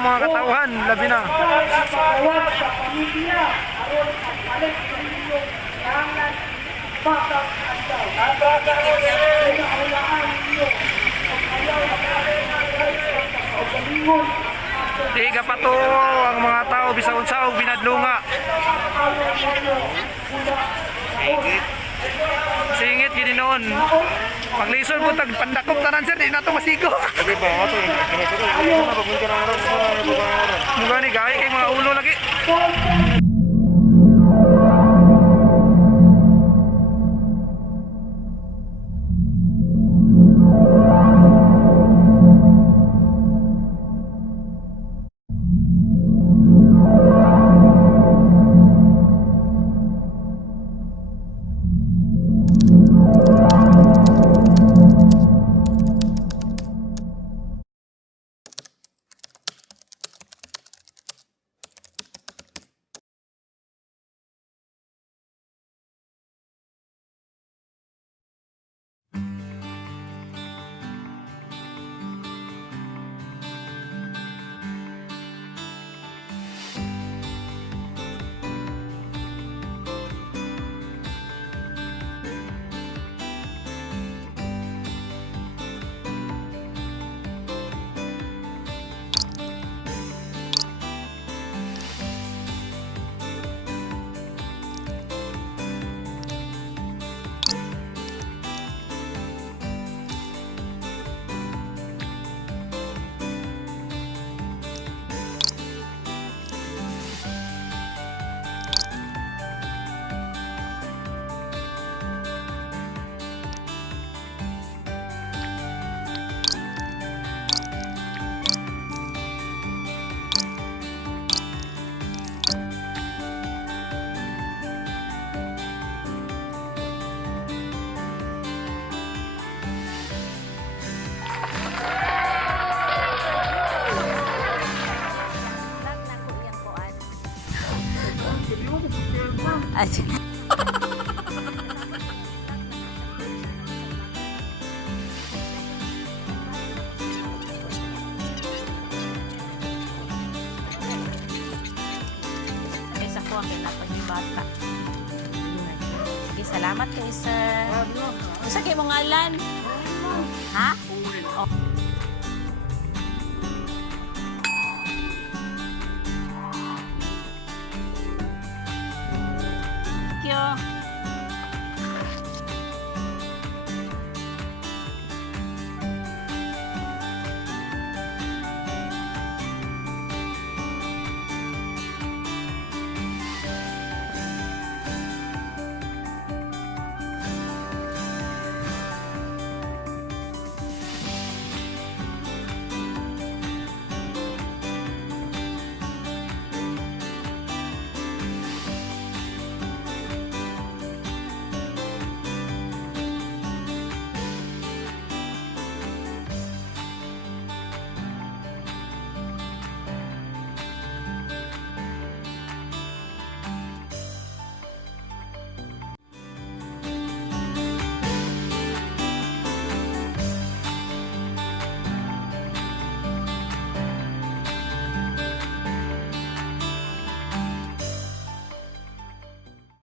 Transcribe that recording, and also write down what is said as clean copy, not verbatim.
mga katauhan, labi na. Tiga pa to ang mga tao bisag unsa og binadlunga. Singit gid noon. Paglisod po tag pandakop tanan sir, di na to masigo. Lagi ba ato? Muga ni gay kay mga ulo lagi. Isa ko ang kinapagibata. Sige, salamat kay sir. Sa kay mong ngalan? Ha? Oh.